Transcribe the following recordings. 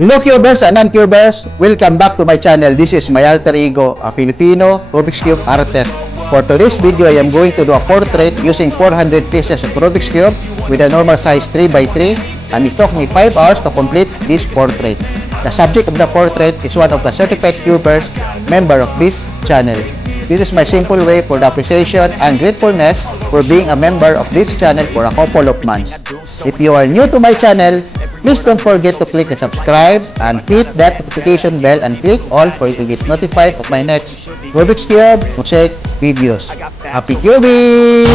Hello cubers and non-cubers, welcome back to my channel. This is my alter ego, a Filipino Rubik's Cube artist. For today's video, I am going to do a portrait using 400 pieces of Rubik's Cube with a normal size 3x3, and it took me 5 hours to complete this portrait. The subject of the portrait is one of the certified cubers member of this channel. This is my simple way for the appreciation and gratefulness for being a member of this channel for a couple of months. If you are new to my channel, please don't forget to click the subscribe and hit that notification bell and click all for you to get notified of my next Rubik's Cube mosaic videos. Happy cubing!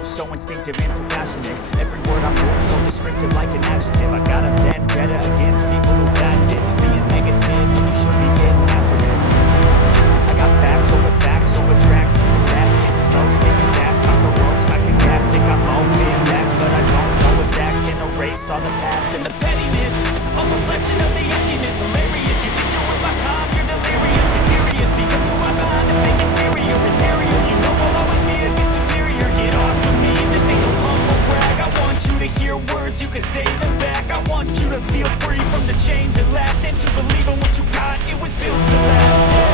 So instinctive and so passionate. Every word I move so descriptive like an adjective. I got a vendetta against people who patented being negative. You should be getting after it. I got facts over tracks. This and that, spitting slow, spitting fast. I can roast, I can gas, think I'm open max, but I don't know if that can erase all the past and the pettiness. A reflection of the emptiness. Hilarious, you think you're worth my time. You're delirious, mysterious, because you are behind the fake exterior. Inferior, you know I'll always be a bit superior. Get off of me, this ain't no humble brag. I want you to hear words, you can say them back. I want you to feel free from the chains that last, and to believe in what you got, it was built to last, yeah.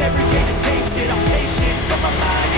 Every day to taste it, I'm patient, but my mind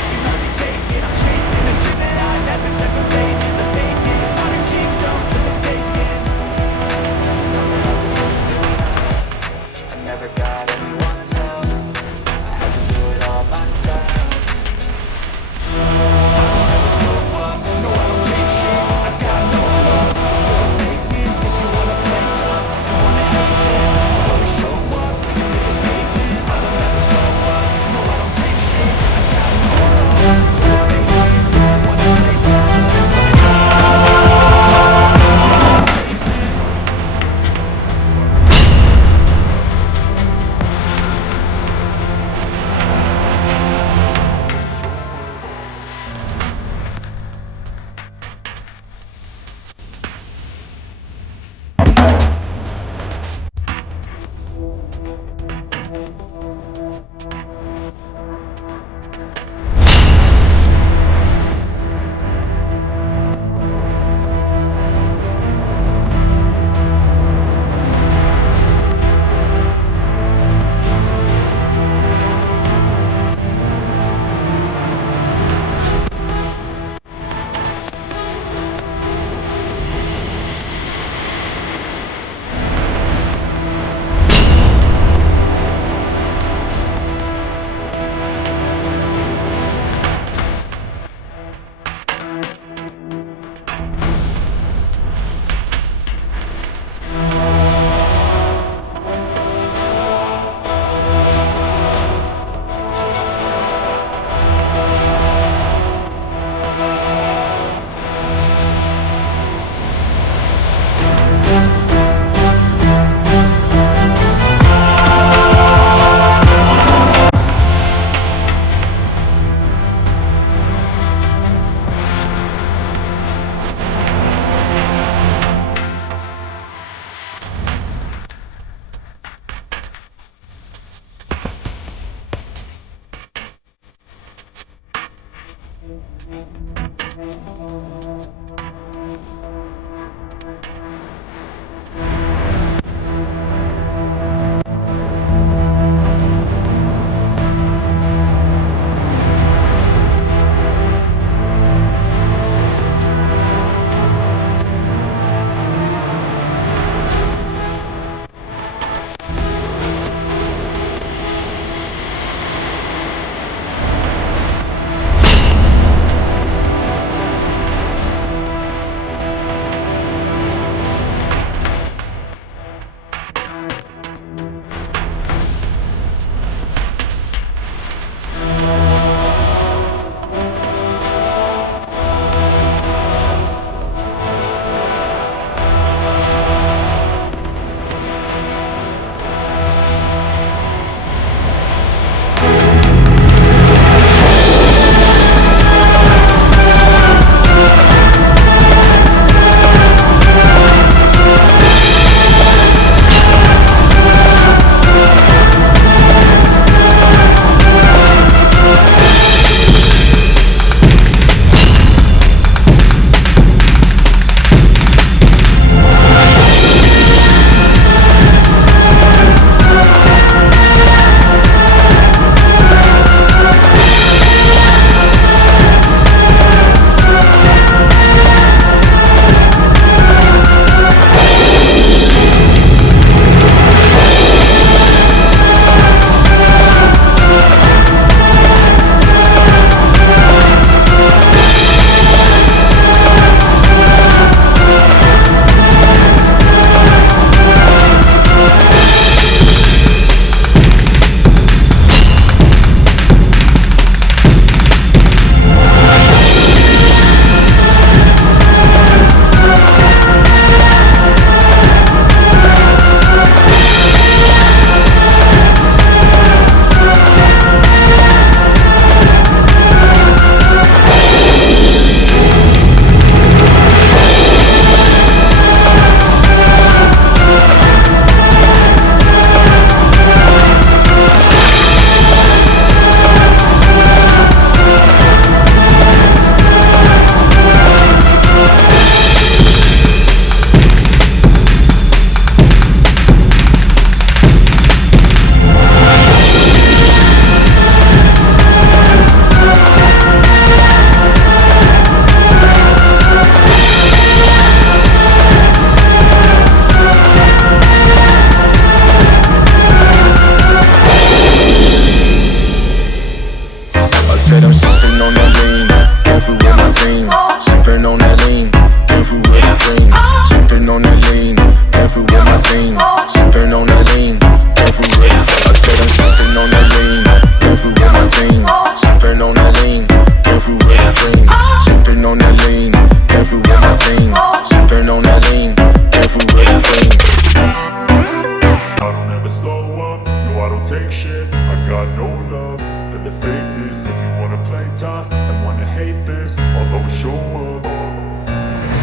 Said I'm sipping on that lean, careful with my team. Sipping on that lean, careful with the cream. Sipping on that lean, careful with my team. Sipping on that lean, careful with. I said I'm sipping on that lean, careful with my team. Sipping on that lean, careful with the cream. Sipping on that lean, careful with my team. Sipping on that lean, careful with the cream. I don't ever slow up, no I don't take shit. I got no love for the fakeness. If you wanna play tough and wanna hate this, I'll always show up.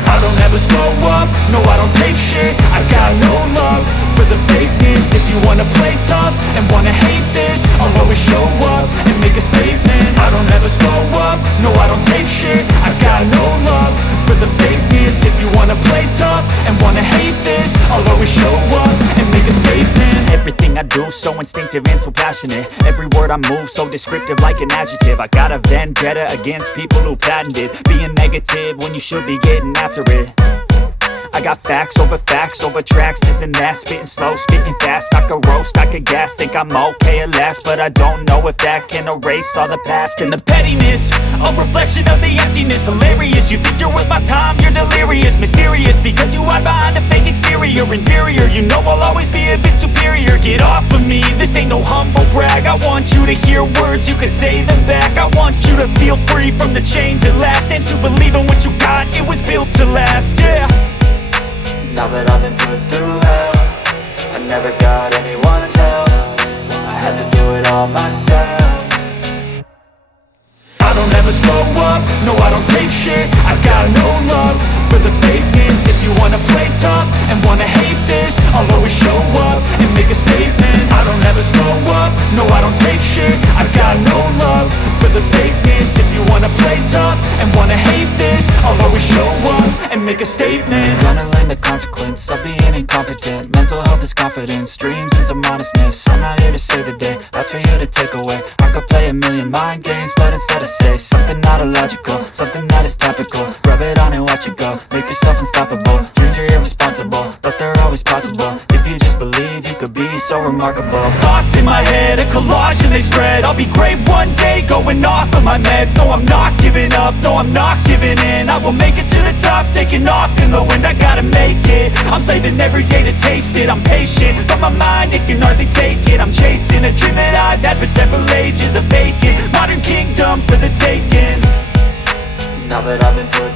I don't ever slow up, no I don't take shit. I got no love for the fakeness. If you wanna play tough and wanna hate this, I'll always show up and make a statement. I don't ever slow up, no I don't take shit. I got no love for the fakeness. If you wanna play tough and wanna hate this, I'll always show up and make a statement. Everything I do so instinctive and so passionate. Every word I move so descriptive like an adjective. I got a vendetta against people who patented being negative when you should be getting after it. I got facts over tracks, this and that. Spitting slow, spitting fast. I could roast, I could gas. Think I'm okay at last, but I don't know if that can erase all the past. And the pettiness, a reflection of the emptiness. Hilarious, you think you're worth my time, you're delirious. Mysterious, because you hide behind a fake exterior. Inferior, you know I'll always be a bit superior. Get off of me, this ain't no humble brag. I want you to hear words, you can say them back. I want you to feel free from the chains at last, and to believe in what you got, it was built to last, yeah. Now that I've been put through hell, I never got anyone's help. I had to do it all myself. I don't ever slow up, no I don't take shit. I got no love for the fakeness. If you wanna play tough and wanna hate this, I'll always show up and make a statement. I don't ever slow up, no I don't take shit. I got no love for the fakeness. If you wanna play tough make a statement. Gonna learn the consequence of being incompetent. Mental health is confidence, dreams and some honestness. I'm not here to save the day, that's for you to take away. I could play a million mind games, but instead I say something not illogical, something that is topical. Rub it on and watch it go, make yourself unstoppable. Dreams are irresponsible, but they're always possible. If you just believe, you could be so remarkable. Thoughts in my head, a collage and they spread. I'll be great one day, going off of my meds. No, I'm not giving up, no, I'm not giving in. I will make it to the top, taking off in the wind. I gotta make it, I'm saving every day to taste it. I'm patient, but my mind, it can hardly take it. I'm chasing a dream that I've had for several ages. A vacant, modern kingdom for the taking. Now that I've been put